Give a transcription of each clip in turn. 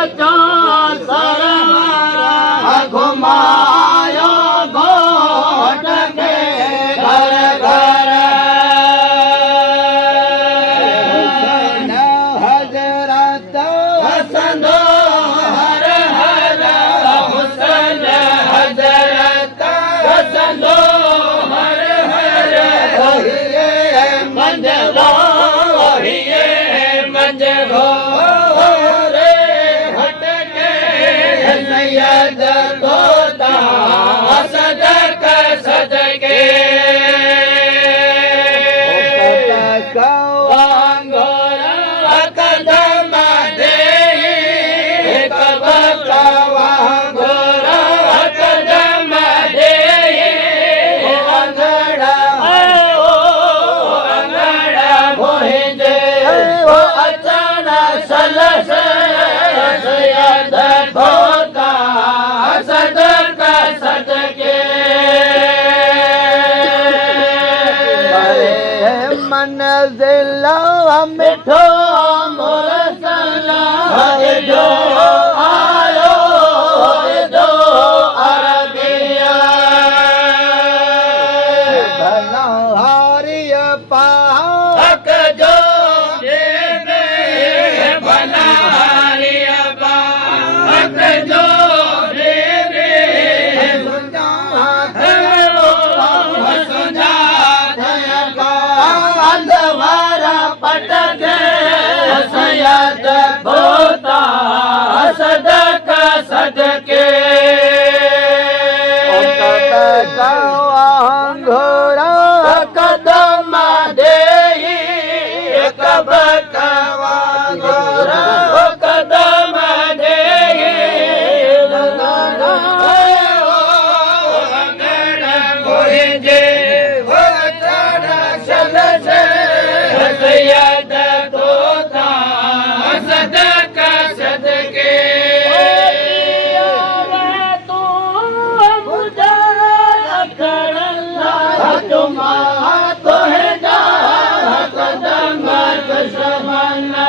सचा सरवारा घुमायो घोट के घर घर हजरत हसनो हर हर हुसैन हजरत हसनो हर हर मंजलो मंजलो रे हट के सैयद तोता सदक सदके कदम दे कदम दे अंगड़ा अंगड़ा मोहिंदे अचाना सलस सैयद तोता सदक सदके मंजिल मिठो मुरसला जो आयो जो अरबिया भला हारिय पाक जो देवे भला हारिय पाक जो देवे अंधवारा पटक सैयद तोता सदक सदके घोड़ा कदम दे कबकवा घोड़ा कदम दे मोहिंजे सैयद तोता सदक सदके तू मुझे तुमा तो है जा कदम दुश्मना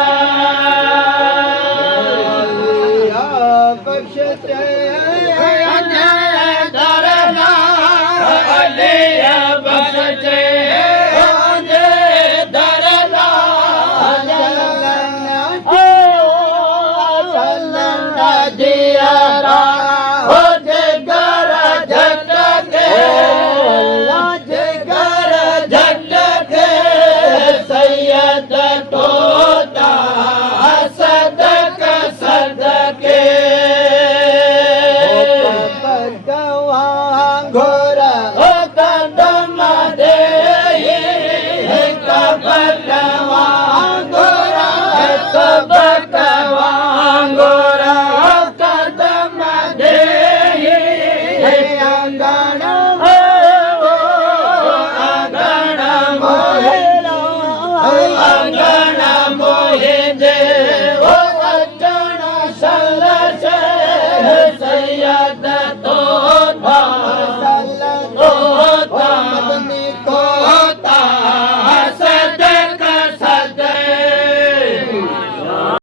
बख्शते दरना अलिया बख्शते दियारा हो जिगर झटके जिगर झटके सैयद तोता सदक सदके घोरा हो कदम दे कबकवा घोरा कबकवा घोरा कदम दे अंगण अंगण मोहिंदे अचण सलस सैयद तो